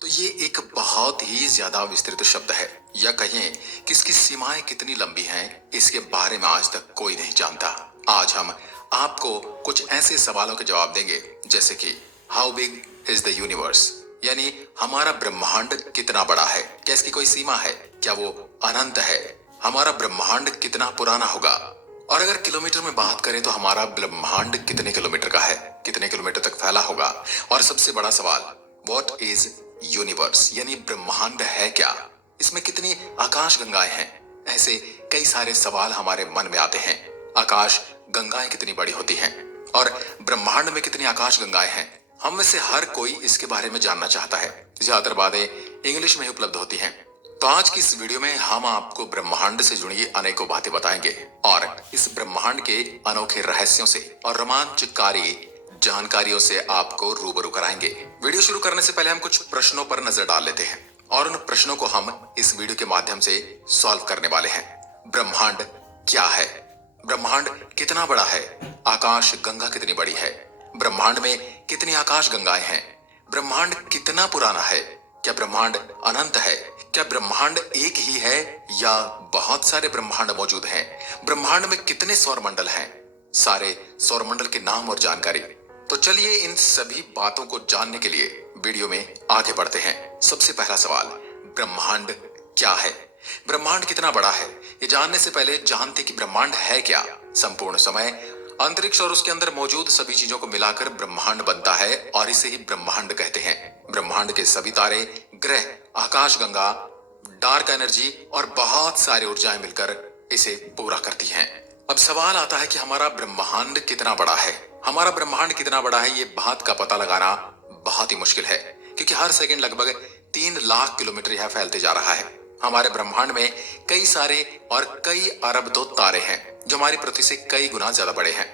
तो ये एक बहुत ही ज्यादा विस्तृत शब्द है, या कहें कि इसकी सीमाएं कितनी लंबी हैं, इसके बारे में आज तक कोई नहीं जानता। आज हम आपको कुछ ऐसे सवालों के जवाब देंगे जैसे कि how big is the universe, यानी हमारा ब्रह्मांड कितना बड़ा है, क्या इसकी कोई सीमा है, क्या वो अनंत है, हमारा ब्रह्मांड कितना पुराना होगा, और अगर किलोमीटर में बात करें तो हमारा ब्रह्मांड कितने किलोमीटर का है, कितने किलोमीटर तक फैला होगा, और सबसे बड़ा सवाल व्हाट इज यूनिवर्स, यानी ब्रह्मांड है क्या, इसमें कितनी आकाश गंगाएं हैं। ऐसे कई सारे सवाल हमारे मन में आते हैं। आकाश गंगाएं कितनी बड़ी होती हैं और ब्रह्मांड में कितनी आकाश गंगाएं हैं, हम में से हर कोई इसके बारे में जानना चाहता है। ज्यादातर बातें इंग्लिश में ही उपलब्ध होती हैं। तो आज की इस वीडियो में हम आपको ब्रह्मांड से जुड़ी अनेकों बातें बताएंगे और इस ब्रह्मांड के अनोखे रहस्यों से और रोमांचकारी जानकारियों से आपको रूबरू कराएंगे। वीडियो शुरू करने से पहले हम कुछ प्रश्नों पर नजर डाल लेते हैं और उन प्रश्नों को हम इस वीडियो के माध्यम से सॉल्व करने वाले हैं। ब्रह्मांड क्या है? ब्रह्मांड कितना बड़ा है? आकाश गंगा कितनी बड़ी है? ब्रह्मांड में कितनी आकाश गंगाएं हैं? ब्रह्मांड कितना पुराना है? क्या ब्रह्मांड अनंत है? क्या ब्रह्मांड एक ही है या बहुत सारे ब्रह्मांड मौजूद हैं? ब्रह्मांड में कितने सौरमंडल हैं? सारे सौरमंडल के नाम और जानकारी। तो चलिए इन सभी बातों को जानने के लिए वीडियो में आगे बढ़ते हैं। सबसे पहला सवाल, ब्रह्मांड क्या है? ब्रह्मांड कितना बड़ा है, ये जानने से पहले जानते कि ब्रह्मांड है क्या। संपूर्ण समय, अंतरिक्ष और उसके अंदर मौजूद सभी चीजों को मिलाकर ब्रह्मांड बनता है और इसे ही ब्रह्मांड कहते हैं। ब्रह्मांड के सभी तारे, ग्रह, आकाशगंगा, डार्क एनर्जी और बहुत सारी ऊर्जाएं मिलकर इसे पूरा करती हैं। अब सवाल आता है कि हमारा ब्रह्मांड कितना बड़ा है। हमारा ब्रह्मांड कितना बड़ा है, ये बात का पता लगाना बहुत ही मुश्किल है, क्योंकि हर सेकंड लगभग 3 लाख किलोमीटर यह फैलते जा रहा है। हमारे ब्रह्मांड में कई सारे और कई अरब दो तारे हैं जो हमारी पृथ्वी से कई गुना ज्यादा बड़े हैं।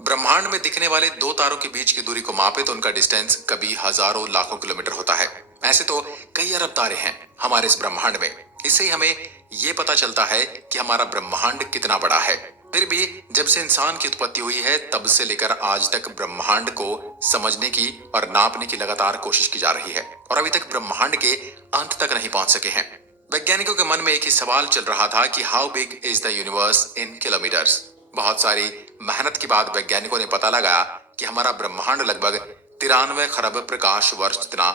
ब्रह्मांड में दिखने वाले दो तारों के बीच की दूरी को मापे तो उनका डिस्टेंस कभी हजारों लाखों किलोमीटर होता है। ऐसे तो कई अरब तारे हैं हमारे इस ब्रह्मांड में। इससे ही हमें ये पता चलता है कि हमारा ब्रह्मांड कितना बड़ा है। फिर भी जब से इंसान की उत्पत्ति हुई है तब से लेकर आज तक ब्रह्मांड को समझने की और नापने की लगातार कोशिश की जा रही है और अभी तक ब्रह्मांड के अंत तक नहीं पहुंच सके हैं। वैज्ञानिकों के मन में एक ही सवाल चल रहा था कि how big is the universe in kilometres. बहुत सारी मेहनत के बाद वैज्ञानिकों ने पता लगाया कि हमारा ब्रह्मांड लगभग 93 खरब प्रकाश वर्ष जितना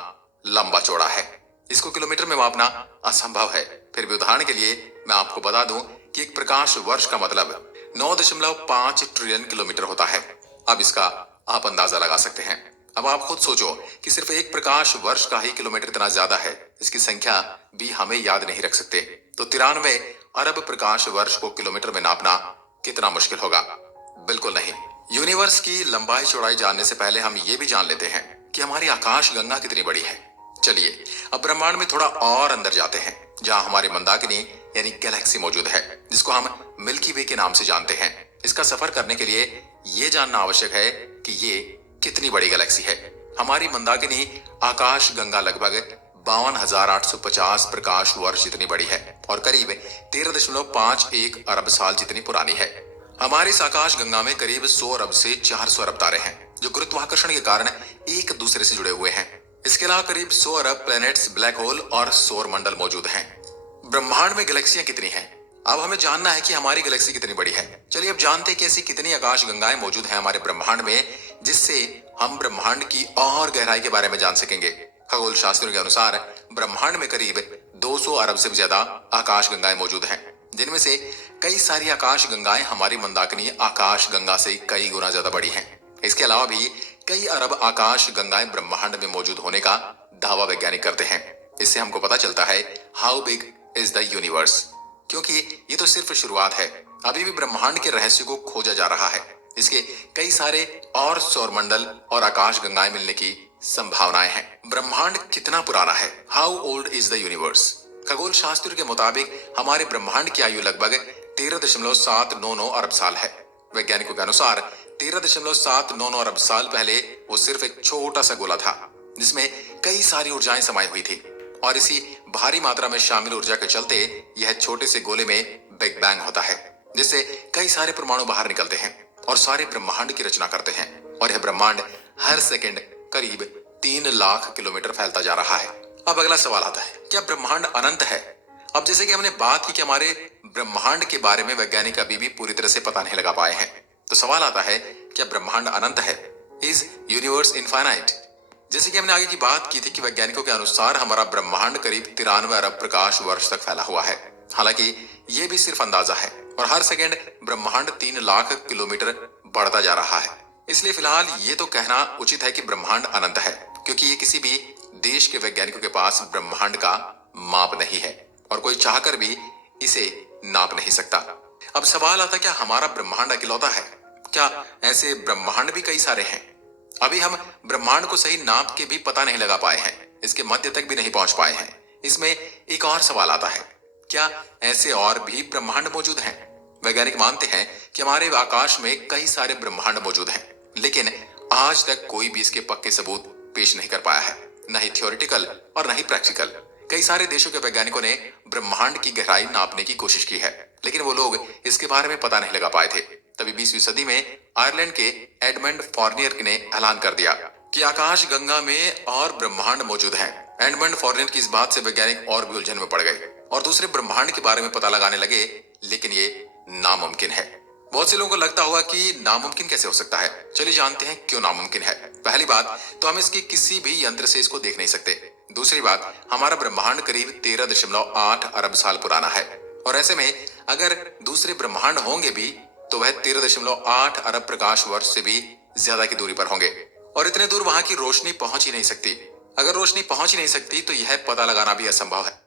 लंबा चौड़ा है। इसको किलोमीटर में मापना असंभव है। फिर भी उदाहरण के लिए मैं आपको बता दूं कि एक प्रकाश वर्ष का मतलब 9.5 ट्रिलियन किलोमीटर होता है। अब इसका आप अंदाजा लगा सकते हैं। अब आप खुद सोचो कि सिर्फ एक प्रकाश वर्ष का ही किलोमीटर इतना ज्यादा है, इसकी संख्या भी हमें याद नहीं रख सकते। तो 93 अरब प्रकाश वर्ष को किलोमीटर में नापना कितना मुश्किल होगा? बिल्कुल नहीं। यूनिवर्स की लंबाई चौड़ाई जानने से पहले हम ये भी जान लेते हैं कि हमारी आकाश गंगा कितनी बड़ी है। चलिए अब ब्रह्मांड में थोड़ा और अंदर जाते हैं, जहां हमारी मंदाकिनी यानी गैलेक्सी मौजूद है, जिसको हम मिल्की वे के नाम से जानते हैं। इसका सफर करने के लिए ये जानना आवश्यक है कि ये कितनी बड़ी गैलेक्सी है। हमारी मंदाकिनी आकाश गंगा लगभग 52,850 प्रकाश वर्ष जितनी बड़ी है और करीब 13.51 अरब साल जितनी पुरानी है। हमारी इस आकाश गंगा में करीब 100 अरब से 400 अरब तारे हैं जो गुरुत्वाकर्षण के कारण एक दूसरे से जुड़े हुए हैं। इसके अलावा करीब 100 अरब प्लैनेट्स, ब्लैक होल और सौर मंडल मौजूद हैं। ब्रह्मांड में गैलेक्सियां कितनी हैं? अब हमें जानना है कि हमारी गैलेक्सी कितनी बड़ी है। चलिए अब जानते हैं कि ऐसी कितनी आकाश गंगाएं मौजूद हैं हमारे ब्रह्मांड में, जिससे हम ब्रह्मांड की और गहराई के बारे में जान सकेंगे। खगोल शास्त्रियों के अनुसार ब्रह्मांड में करीब 200 अरब से भी ज्यादा आकाश गंगाएं मौजूद हैं, जिनमें से कई सारी आकाश गंगाएं हमारी मंदाकिनी आकाश गंगा से कई गुना ज्यादा बड़ी हैं। इसके अलावा भी कई अरब आकाश गंगाएं ब्रह्मांड में मौजूद होने का दावा वैज्ञानिक करते हैं। इससे हमको पता चलता है how big is the universe, क्योंकि ये तो सिर्फ शुरुआत है। अभी भी ब्रह्मांड के रहस्य को खोजा जा रहा है। इसके कई सारे और सौरमंडल और आकाश गंगाएं मिलने की संभावनाएं हैं। ब्रह्मांड कितना पुराना है? How old is the universe? खगोल शास्त्रियों के मुताबिक हमारे ब्रह्मांड की आयु लगभग 13.799 अरब साल है। वैज्ञानिकों के अनुसार 13.799 अरब साल पहले वो सिर्फ एक छोटा सा गोला था जिसमें कई सारी ऊर्जाएं समाई हुई थी और इसी भारी मात्रा में शामिल ऊर्जा के चलते यह छोटे से गोले में बिग बैंग होता है, जिससे कई सारे परमाणु बाहर निकलते हैं और सारे ब्रह्मांड की रचना करते हैं। और यह ब्रह्मांड हर सेकंड करीब 3 लाख किलोमीटर फैलता जा रहा है। अब अगला सवाल आता है, क्या ब्रह्मांड अनंत है? अब जैसे कि हमने बात की कि हमारे ब्रह्मांड के बारे में वैज्ञानिक अभी भी पूरी तरह से पता नहीं लगा पाए हैं, तो सवाल आता है, क्या ब्रह्मांड अनंत है? Is universe infinite? जैसे कि हमने आगे की बात की थी कि वैज्ञानिकों के अनुसार हमारा ब्रह्मांड करीब 93 अरब प्रकाश वर्ष तक फैला हुआ है। हालांकि ये भी सिर्फ अंदाजा है और हर सेकेंड ब्रह्मांड 3 लाख किलोमीटर बढ़ता जा रहा है। इसलिए फिलहाल ये तो कहना उचित है कि ब्रह्मांड अनंत है, क्योंकि ये किसी भी देश के वैज्ञानिकों के पास ब्रह्मांड का माप नहीं है और कोई चाहकर भी इसे नाप नहीं सकता। अब सवाल आता, क्या हमारा ब्रह्मांड अकेलौता है? क्या ऐसे ब्रह्मांड भी कई सारे हैं? अभी हम ब्रह्मांड को सही नाप के भी पता नहीं लगा पाए हैं, इसके मध्य तक भी नहीं पहुंच पाए हैं। इसमें एक और सवाल आता है, क्या ऐसे और भी ब्रह्मांड मौजूद हैं? वैज्ञानिक मानते हैं कि हमारे आकाश में कई सारे ब्रह्मांड मौजूद हैं, लेकिन आज तक कोई भी इसके पक्के सबूत पेश नहीं कर पाया है, न ही थियोरिटिकल और न ही प्रैक्टिकल। कई सारे देशों के वैज्ञानिकों ने ब्रह्मांड की गहराई नापने की कोशिश की है, लेकिन वो लोग इसके बारे में पता नहीं लगा पाए थे। तभी 20वीं सदी में आयरलैंड के एडमंड फॉर्नियर ने ऐलान कर दिया कि आकाश गंगा में और ब्रह्मांड मौजूद हैं। एडमंड फॉर्नियर की इस बात से वैज्ञानिक और भी उलझन में पड़ गए और दूसरे ब्रह्मांड के बारे में पता लगाने लगे, लेकिन ये नामुमकिन है। बहुत से लोगों को लगता होगा कि नामुमकिन कैसे हो सकता है। चलिए जानते हैं क्यों नामुमकिन है। पहली बात तो हम इसकी किसी भी यंत्र से इसको देख नहीं सकते। दूसरी बात, हमारा ब्रह्मांड करीब 13.8 अरब साल पुराना है और ऐसे में अगर दूसरे ब्रह्मांड होंगे भी तो वह 13.8 अरब प्रकाश वर्ष से भी ज्यादा की दूरी पर होंगे और इतने दूर वहां की रोशनी पहुंच ही नहीं सकती। अगर रोशनी पहुंच ही नहीं सकती तो यह पता लगाना भी असंभव है।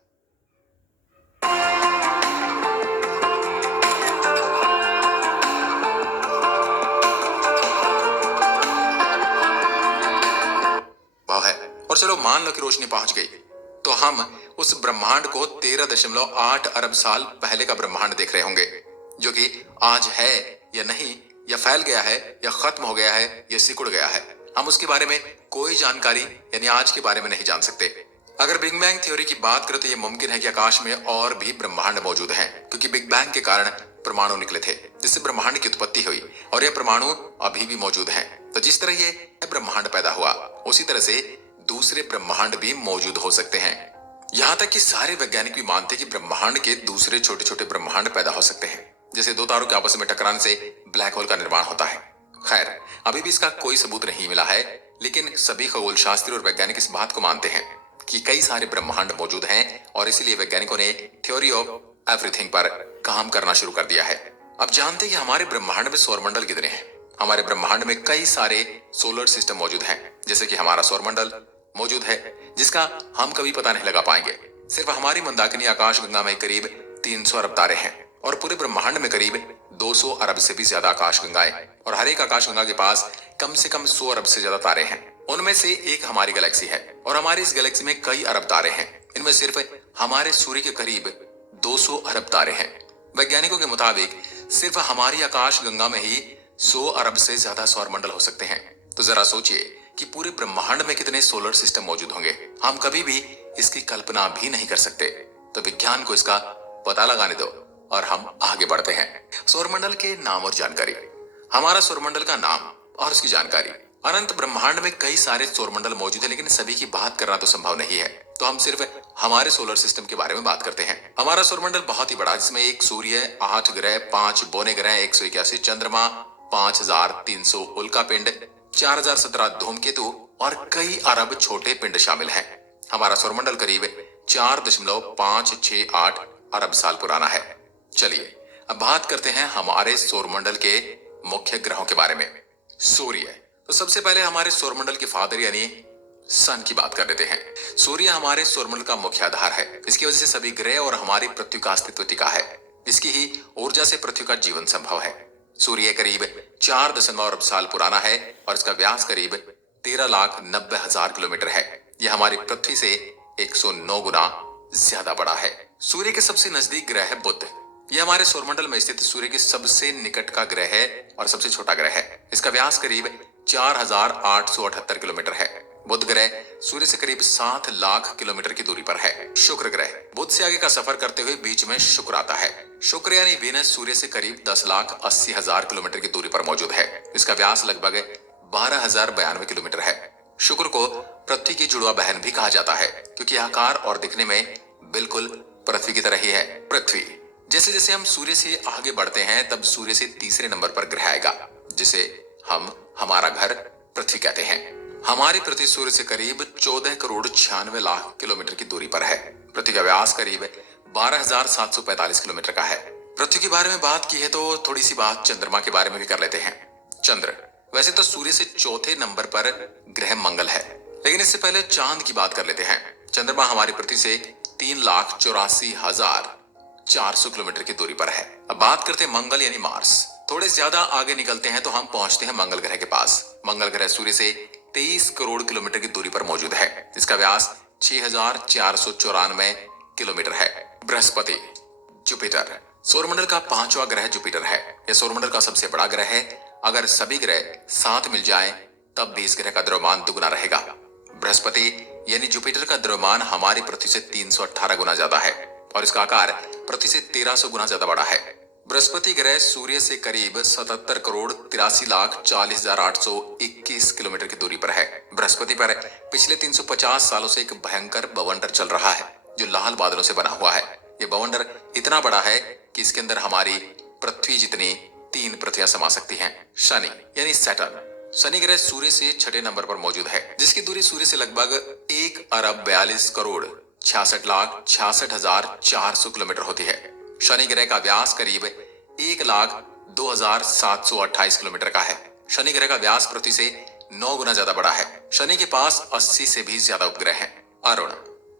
और चलो मान लो कि रोशनी पहुंच गई, तो हम उस ब्रह्मांड को 13.8 अरब साल पहले का ब्रह्मांड देख रहे होंगे, जो कि आज है या नहीं, या फैल गया है या खत्म हो गया है या सिकुड़ गया है, हम उसके बारे में कोई जानकारी यानी आज के बारे में नहीं जान सकते। अगर बिग बैंग थ्योरी की बात करें तो यह मुमकिन है कि आकाश में और भी ब्रह्मांड मौजूद हैं, क्योंकि बिग बैंग के कारण परमाणु निकले थे जिससे ब्रह्मांड की उत्पत्ति हुई और यह परमाणु अभी भी मौजूद हैं। तो जिस तरह ये ब्रह्मांड पैदा हुआ उसी तरह से दूसरे ब्रह्मांड भी मौजूद हो सकते हैं। यहाँ तक कि सारे वैज्ञानिक भी मानते हैं कि ब्रह्मांड के दूसरे छोटे छोटे ब्रह्मांड पैदा हो सकते हैं, जैसे दो तारों के आपस में टकराने से ब्लैक होल का निर्माण होता है। खैर, अभी भी इसका कोई सबूत नहीं मिला है, लेकिन सभी खगोल शास्त्री और वैज्ञानिक इस बात को मानते हैं कि कई सारे ब्रह्मांड मौजूद हैं और इसलिए वैज्ञानिकों ने थ्योरी ऑफ एवरीथिंग पर काम करना शुरू कर दिया है। अब जानते हैं कि हमारे ब्रह्मांड में सौरमंडल कितने हैं। हमारे ब्रह्मांड में कई सारे सोलर सिस्टम मौजूद हैं, जैसे कि हमारा सौरमंडल मौजूद है जिसका हम कभी पता नहीं लगा पाएंगे। सिर्फ हमारी मंदाकिनी आकाश गंगा में करीब 300 अरब तारे हैं और पूरे ब्रह्मांड में करीब 200 अरब से भी ज्यादा आकाश गंगाएं, और हर एक आकाश गंगा के पास कम से कम 100 अरब से ज्यादा तारे हैं। उनमें से एक हमारी गैलेक्सी है और हमारी इस गैलेक्सी में कई अरब तारे हैं। इनमें सिर्फ हमारे सूर्य के करीब 200 अरब तारे हैं। वैज्ञानिकों के मुताबिक सिर्फ हमारी आकाश गंगा में ही 100 अरब से ज्यादा सौरमंडल हो सकते हैं। तो जरा सोचिए कि पूरे ब्रह्मांड में कितने सोलर सिस्टम मौजूद होंगे। हम कभी भी इसकी कल्पना भी नहीं कर सकते। तो विज्ञान को इसका पता लगाने दो और हम आगे बढ़ते हैं। सौरमंडल के नाम और जानकारी। हमारा सौरमंडल का नाम और उसकी जानकारी। अनंत ब्रह्मांड में कई सारे सौरमंडल मौजूद है, लेकिन सभी की बात करना तो संभव नहीं है, तो हम सिर्फ हमारे सोलर सिस्टम के बारे में बात करते हैं। हमारा सौरमंडल बहुत ही बड़ा, जिसमें 1 सूर्य, 8 ग्रह, 5 बौने ग्रह, 181 चंद्रमा, 5300 उल्कापिंड, 4017 धूमकेतु और कई अरब छोटे पिंड शामिल हैं। हमारा सौरमंडल करीब 4.568 अरब साल पुराना है। चलिए अब बात करते हैं हमारे सौरमंडल के मुख्य ग्रहों के बारे में। सूर्य। तो सबसे पहले हमारे सौरमंडल के फादर यानी सन की बात कर लेते हैं। सूर्य हमारे सौरमंडल का मुख्य आधार है। इसकी वजह से सभी ग्रह और हमारी पृथ्वी का अस्तित्व टिका है। इसकी ही ऊर्जा से पृथ्वी का जीवन संभव है। सूर्य करीब 4 अरब साल पुराना है और इसका व्यास करीब 13,90,000 किलोमीटर है। यह हमारी पृथ्वी से 109 गुना ज्यादा बड़ा है। सूर्य के सबसे नजदीक ग्रह है बुध। यह हमारे सौरमंडल में स्थित सूर्य के सबसे निकट का ग्रह है और सबसे छोटा ग्रह है। इसका व्यास करीब 4,878 किलोमीटर है। बुध ग्रह सूर्य से करीब 7 लाख किलोमीटर की दूरी पर है। शुक्र ग्रह। बुध से आगे का सफर करते हुए बीच में शुक्र आता है। शुक्र यानी वीनस सूर्य से करीब 10,80,000 किलोमीटर की दूरी पर मौजूद है। इसका व्यास लगभग 12,092 किलोमीटर है। शुक्र को पृथ्वी की जुड़वा बहन भी कहा जाता है क्योंकि आकार और दिखने में बिल्कुल पृथ्वी की तरह ही है। पृथ्वी, जैसे जैसे हम सूर्य से आगे बढ़ते हैं तब सूर्य से तीसरे नंबर पर ग्रह आएगा जिसे हम हमारा घर पृथ्वी कहते हैं। हमारी पृथ्वी सूर्य से करीब 14 करोड़ 96 लाख किलोमीटर की दूरी पर है। पृथ्वी का व्यास करीब 12,745 किलोमीटर का है। पृथ्वी के बारे में बात की है तो थोड़ी सी बात चंद्रमा के बारे में भी कर लेते हैं। चंद्र, वैसे तो सूर्य से चौथे नंबर पर ग्रह मंगल है, लेकिन इससे पहले चांद की बात कर लेते हैं। चंद्रमा हमारी पृथ्वी से 3,84,400 किलोमीटर की दूरी पर है। अब बात करते हैं मंगल यानी मार्स। थोड़े ज्यादा आगे निकलते हैं तो हम पहुंचते हैं मंगल ग्रह के पास। मंगल ग्रह सूर्य से 23 करोड़ किलोमीटर की दूरी पर मौजूद है। इसका व्यास 6,494 किलोमीटर है। बृहस्पति, जुपिटर, सौरमंडल का 5वां ग्रह जुपिटर है। यह सौरमंडल का सबसे बड़ा ग्रह है। अगर सभी ग्रह साथ मिल जाएं, तब भी इस ग्रह का द्रव्यमान दुगना रहेगा। बृहस्पति यानी जुपिटर का द्रव्यमान हमारी पृथ्वी से 318 गुना ज्यादा है और इसका आकार पृथ्वी से 1300 गुना ज्यादा बड़ा है। बृहस्पति ग्रह सूर्य से करीब 77 करोड़ 83,40,821 किलोमीटर की दूरी पर है। बृहस्पति पर पिछले 350 सालों से एक भयंकर बवंडर चल रहा है जो लाल बादलों से बना हुआ है। ये बवंडर इतना बड़ा है कि इसके अंदर हमारी पृथ्वी जितनी 3 पृथ्वियां समा सकती हैं। शनि यानी सैटर्न, शनि ग्रह सूर्य से 6ठे नंबर पर मौजूद है जिसकी दूरी सूर्य से लगभग 1 अरब 42 करोड़ 66,66,400 किलोमीटर होती है। शनि ग्रह का व्यास करीब 1,02,728 किलोमीटर का है। शनि ग्रह का व्यास पृथ्वी से 9 गुना ज्यादा बड़ा है। शनि के पास 80 से भी ज्यादा उपग्रह हैं। अरुण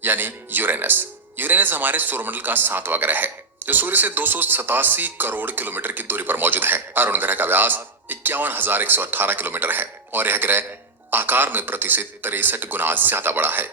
यानी यूरेनस, यूरेनस हमारे सौरमंडल का 7वां ग्रह है जो सूर्य से 287 करोड़ किलोमीटर की दूरी पर मौजूद है। अरुण ग्रह का व्यास 51,118 किलोमीटर है और यह ग्रह आकार में पृथ्वी से 63 गुना ज्यादा बड़ा है।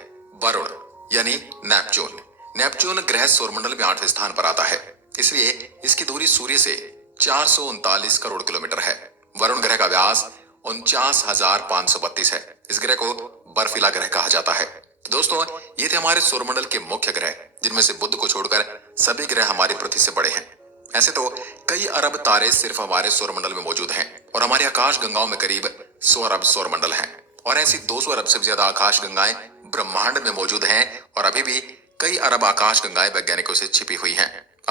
वरुण यानी नेपच्यून, नेपच्यून ग्रह सौरमंडल में 8वें स्थान पर आता है, इसलिए इसकी दूरी सूर्य से 439 करोड़ किलोमीटर है। वरुण ग्रह का व्यास 49,532 है। इस ग्रह को बर्फीला ग्रह कहा जाता है। तो दोस्तों, ये थे हमारे सौरमंडल के मुख्य ग्रह जिनमें से बुध को छोड़कर सभी ग्रह हमारी पृथ्वी से बड़े हैं। ऐसे तो कई अरब तारे सिर्फ हमारे सौरमंडल में मौजूद हैं और हमारी आकाश गंगाओं में करीब 100 अरब सौरमंडल हैं और ऐसी 200 अरब से ज्यादा आकाश गंगाएं ब्रह्मांड में मौजूद हैं और अभी भी कई अरब आकाश गंगाएं वैज्ञानिकों से छिपी हुई हैं।